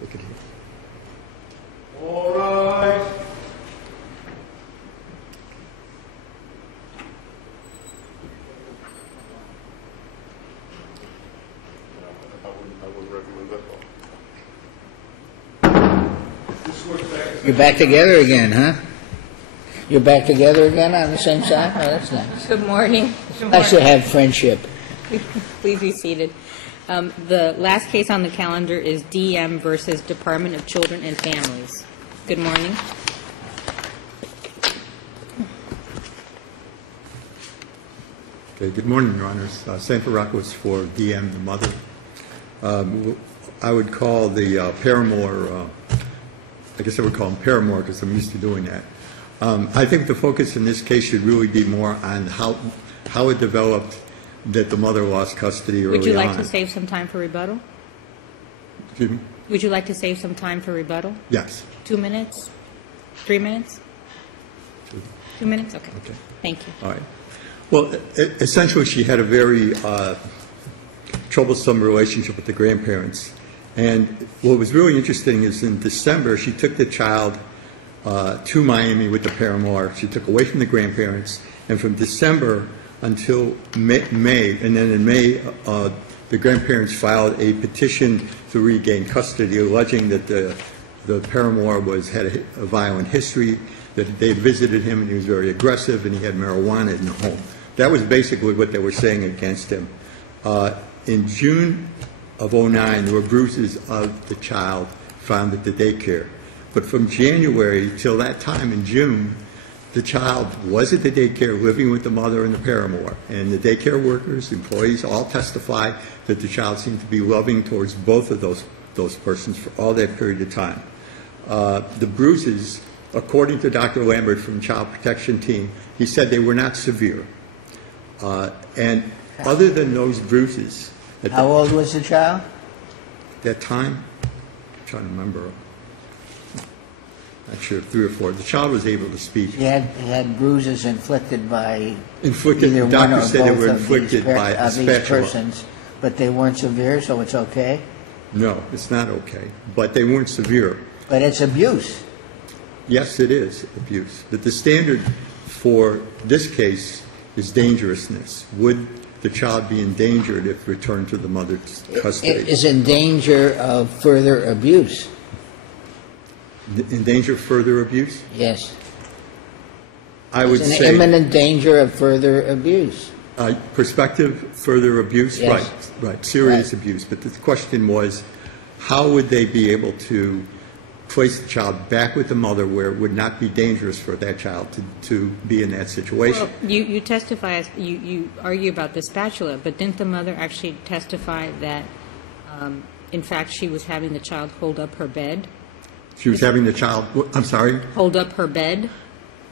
Look at here. All right. I wouldn't recommend that. You're back together again, huh? You're back together again on the same side? Oh, that's nice. Good morning. Nice to have friendship. Please be seated. The last case on the calendar is DM versus Department of Children and Families. Good morning. Okay, good morning, Your Honors. Sandford Rockowitz for DM, the mother. I would call the Paramore, I guess I would call him Paramore because I'm used to doing that. I think the focus in this case should really be more on how it developed that the mother lost custody early on. Would you like to save some time for rebuttal? Excuse me? Would you like to save some time for rebuttal? Yes. 2 minutes? 3 minutes? 2 minutes? Okay. Okay. Thank you. All right. Well, essentially, she had a very troublesome relationship with the grandparents. And what was really interesting is in December, she took the child to Miami with the Paramore. She took away from the grandparents. And from December until May, and then in May, the grandparents filed a petition to regain custody, alleging that the Paramore had a violent history, that they visited him and he was very aggressive and he had marijuana in the home. That was basically what they were saying against him. In June of '09, there were bruises of the child found at the daycare. But from January till that time in June, the child was at the daycare living with the mother and the Paramore. And the daycare workers, employees, all testified that the child seemed to be loving towards both of those persons for all that period of time. The bruises, according to Dr. Lambert from Child Protection Team, he said they were not severe. And other than those bruises... How old was the child? At that time, I'm trying to remember, not sure, 3 or 4. The child was able to speak. He had bruises inflicted by Inflicted, either the doctor one or said they both were of inflicted by a these spatula. persons, but they weren't severe, so it's okay? No, it's not okay. But they weren't severe. But it's abuse. Yes, it is abuse. But the standard for this case is dangerousness. Would the child be endangered if returned to the mother's custody? It is in danger of further abuse. In danger of further abuse? Yes. I would It's say... in imminent danger of further abuse. Prospective further abuse? Yes. Right, serious Right. abuse. But the question was, how would they be able to place the child back with the mother where it would not be dangerous for that child to be in that situation? Well, you testify, you argue about the spatula, but didn't the mother actually testify that, in fact, she was having the child hold up her bed? She was having the child, I'm sorry? Hold up her bed?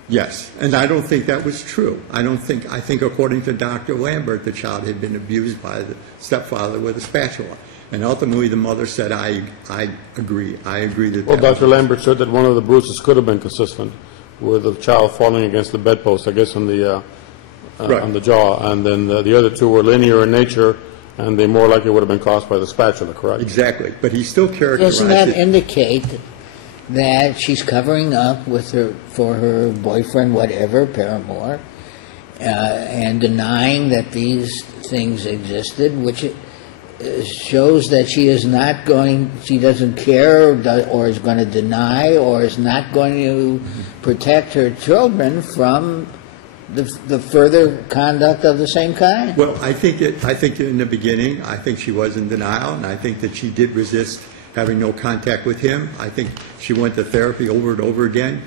Yes, and I don't think that was true. I think according to Dr. Lambert, the child had been abused by the stepfather with a spatula. And ultimately, the mother said, I agree. I agree that Well, that Dr. Lambert said that one of the bruises could have been consistent with the child falling against the bedpost, I guess, on the jaw. And then the other two were linear in nature, and they more likely would have been caused by the spatula, correct? Exactly. But he still characterized Doesn't that it. indicate that she's covering up for her boyfriend, whatever, Paramore, and denying that these things existed, which shows that she doesn't care or is going to deny or is not going to protect her children from the further conduct of the same kind? Well, I think in the beginning, I think she was in denial, and I think that she did resist having no contact with him. I think she went to therapy over and over again.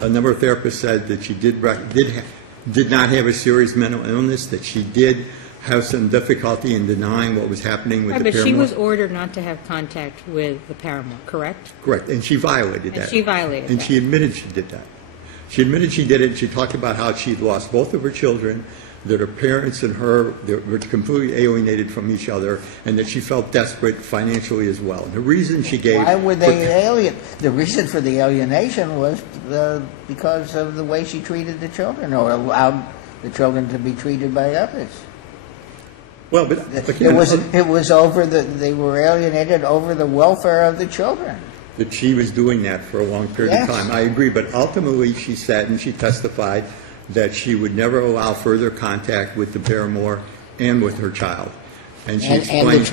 A number of therapists said that she did not have a serious mental illness, that she did have some difficulty in denying what was happening with the But Paramore. she was ordered not to have contact with the Paramore, correct? Correct, and she violated that. And she violated And that. she admitted she did that. She admitted she did it. She talked about how she'd lost both of her children, that her parents and her were completely alienated from each other, and that she felt desperate financially as well. And the reason she gave... Why were they alien? The reason for the alienation was because of the way she treated the children or allowed the children to be treated by others. Well, but again, It was over they were alienated over the welfare of the children. that she was doing that for a long period Yes. of time. I agree, but ultimately she said, and she testified, that she would never allow further contact with the paramour and with her child. And she explained...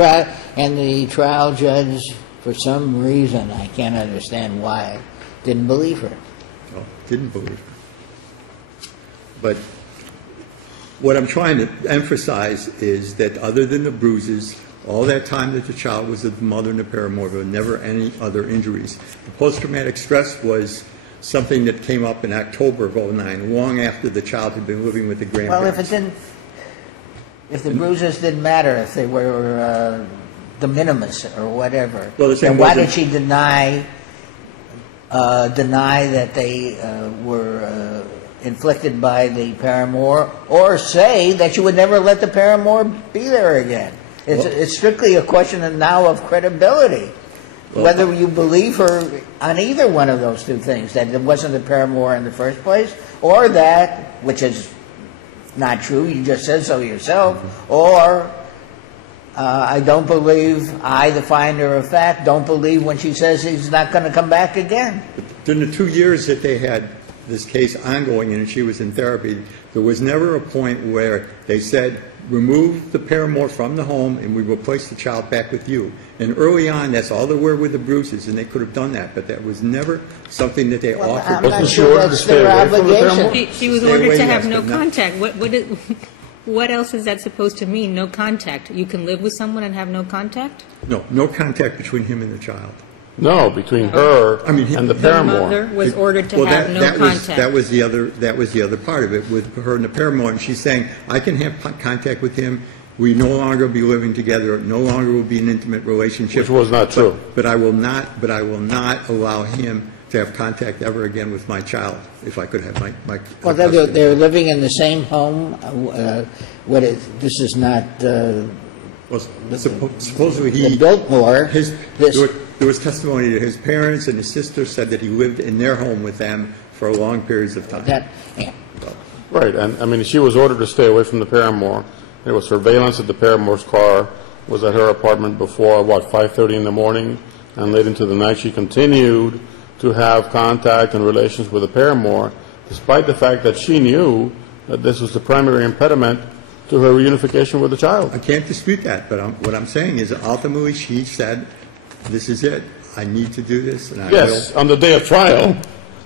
And the trial judge, for some reason, I can't understand why, didn't believe her. Well, didn't believe her. But what I'm trying to emphasize is that other than the bruises, all that time that the child was with the mother and the paramour, there were never any other injuries. The post-traumatic stress was something that came up in October of 2009, long after the child had been living with the grandparents. Well, if the bruises didn't matter, if they were de minimis or whatever, Well, then why did she deny that they were inflicted by the paramour, or say that you would never let the paramour be there again? It's strictly a question now of credibility, whether you believe her on either one of those two things, that it wasn't the paramour in the first place, or that, which is not true, you just said so yourself, or I don't believe, the finder of fact, don't believe when she says he's not going to come back again. During the 2 years that they had this case ongoing and she was in therapy, there was never a point where they said, remove the paramour from the home and we will place the child back with you. And early on, that's all there were with the bruises, and they could have done that, but that was never something that they offered. I'm not sure that's their obligation. She was Stay ordered away, to have yes, no but not- contact. What else is that supposed to mean, no contact? You can live with someone and have no contact? No contact between him and the child. No, between her I mean, and the the The paramour. mother was ordered to Well, have no contact. That was the other part of it with her and the paramour, and she's saying, I can have contact with him. We no longer be living together. No longer will be an intimate relationship. Which was not true. But I will not allow him to have contact ever again with my child. If I could have my Well, they're living in the same home. This is not Well, supposedly the Biltmore. There was testimony that his parents and his sister said that he lived in their home with them for long periods of time. Right, and I mean, she was ordered to stay away from the paramour. There was surveillance at the paramour's car, was at her apartment before, 5:30 in the morning, and late into the night she continued to have contact and relations with the paramour, despite the fact that she knew that this was the primary impediment to her reunification with the child. I can't dispute that, but what I'm saying is that ultimately she said, this is it. I need to do this, and I Yes, on the day of trial.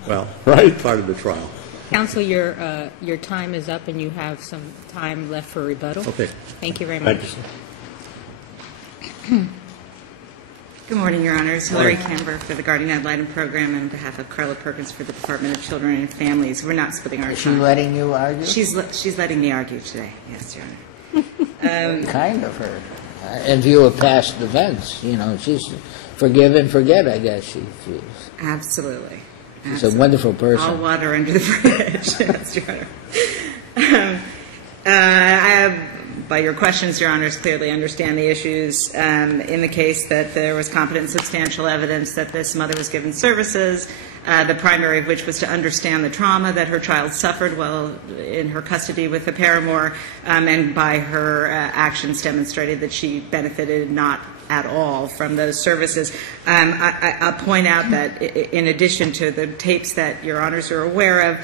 Well, Right. part of the trial. Counsel, your time is up, and you have some time left for rebuttal. Okay. Thank you very much. Thank you. Good morning, Your Honors. Hillary Kambour for the Guardian Ad Litem program on behalf of Karla Perkins for the Department of Children and Families. We're not splitting our Is she time. letting you argue? She's letting me argue today. Yes, Your Honor. Kind of her. In view of past events, she's forgive and forget, I guess. She's Absolutely. a wonderful person. All water under the bridge. Yes, Your Honor. By your questions, Your Honors clearly understand the issues. In the case that there was competent and substantial evidence that this mother was given services, the primary of which was to understand the trauma that her child suffered while in her custody with the paramour, and by her actions demonstrated that she benefited not at all from those services. I'll point out that in addition to the tapes that Your Honors are aware of,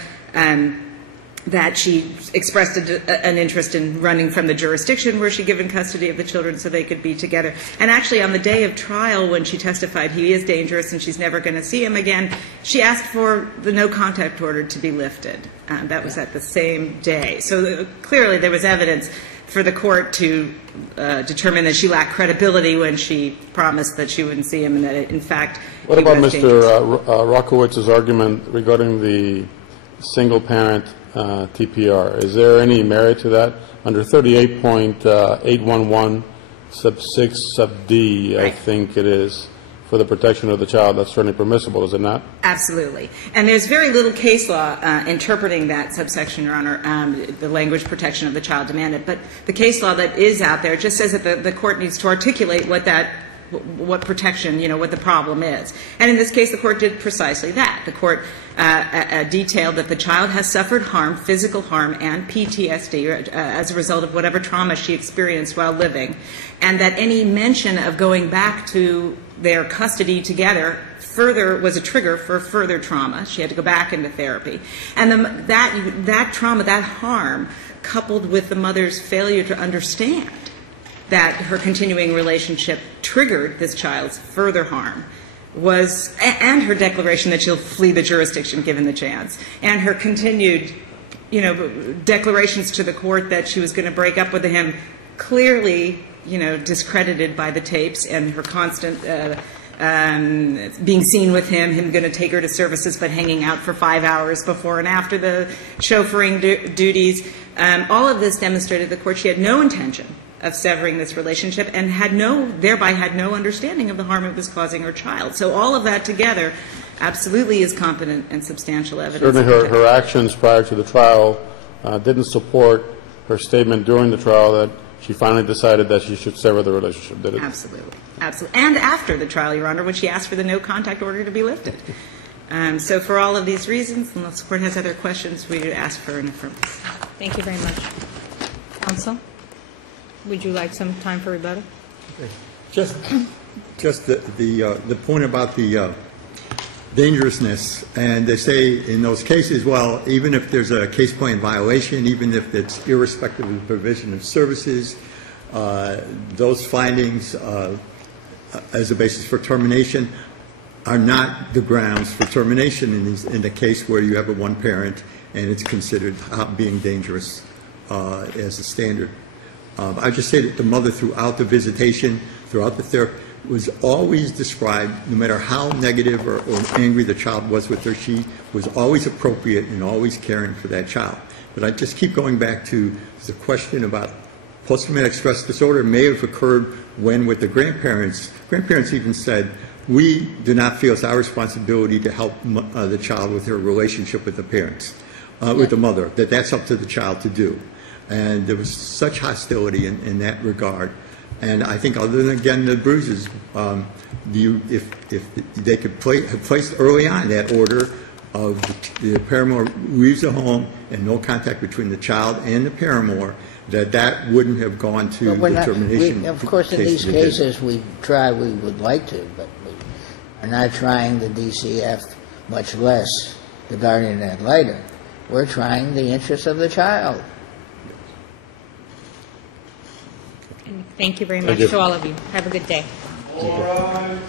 that she expressed an interest in running from the jurisdiction where she given custody of the children so they could be together. And actually, on the day of trial, when she testified he is dangerous and she's never going to see him again, she asked for the no-contact order to be lifted. That was at the same day. So clearly there was evidence for the court to determine that she lacked credibility when she promised that she wouldn't see him and that, in fact, What he about was Mr. dangerous. Rockowitz's argument regarding the single-parent TPR? Is there any merit to that? Under 38.811 sub 6 sub D, I think it is, for the protection of the child, that's certainly permissible, is it not? Absolutely. And there's very little case law interpreting that subsection, Your Honor, the language protection of the child demanded. But the case law that is out there just says that the court needs to articulate what that what protection, what the problem is. And in this case, the court did precisely that. The court detailed that the child has suffered harm, physical harm, and PTSD as a result of whatever trauma she experienced while living, and that any mention of going back to their custody together further was a trigger for further trauma. She had to go back into therapy. And that trauma, that harm, coupled with the mother's failure to understand that her continuing relationship triggered this child's further harm, and her declaration that she'll flee the jurisdiction given the chance, and her continued, declarations to the court that she was going to break up with him, clearly, discredited by the tapes and her constant being seen with him going to take her to services but hanging out for 5 hours before and after the chauffeuring duties. All of this demonstrated to the court she had no intention of severing this relationship and thereby had no understanding of the harm it was causing her child. So all of that together absolutely is competent and substantial evidence. Certainly her actions prior to the trial didn't support her statement during the trial that she finally decided that she should sever the relationship, did it? Absolutely. Absolutely. And after the trial, Your Honor, when she asked for the no-contact order to be lifted. So for all of these reasons, unless the court has other questions, we would ask for an affirmation. Thank you very much. Counsel, would you like some time for rebuttal? Just the point about the dangerousness, and they say in those cases, well, even if there's a case plan violation, even if it's irrespective of the provision of services, those findings as a basis for termination are not the grounds for termination in the case where you have a one parent and it's considered being dangerous as a standard. I just say that the mother throughout the visitation, throughout the therapy, was always described, no matter how negative or angry the child was with her, she was always appropriate and always caring for that child. But I just keep going back to the question about post-traumatic stress disorder may have occurred when with the grandparents even said, we do not feel it's our responsibility to help the child with her relationship with the parents, with the mother, that's up to the child to do. And there was such hostility in that regard. And I think other than, again, the bruises, if they could have placed early on that order of the paramour leaves the home and no contact between the child and the paramour, that wouldn't have gone to the termination. Of course, in these cases, we would like to, but we are not trying the DCF, much less the guardian ad litem. We're trying the interests of the child. Thank you very much to all of you. Have a good day. All right.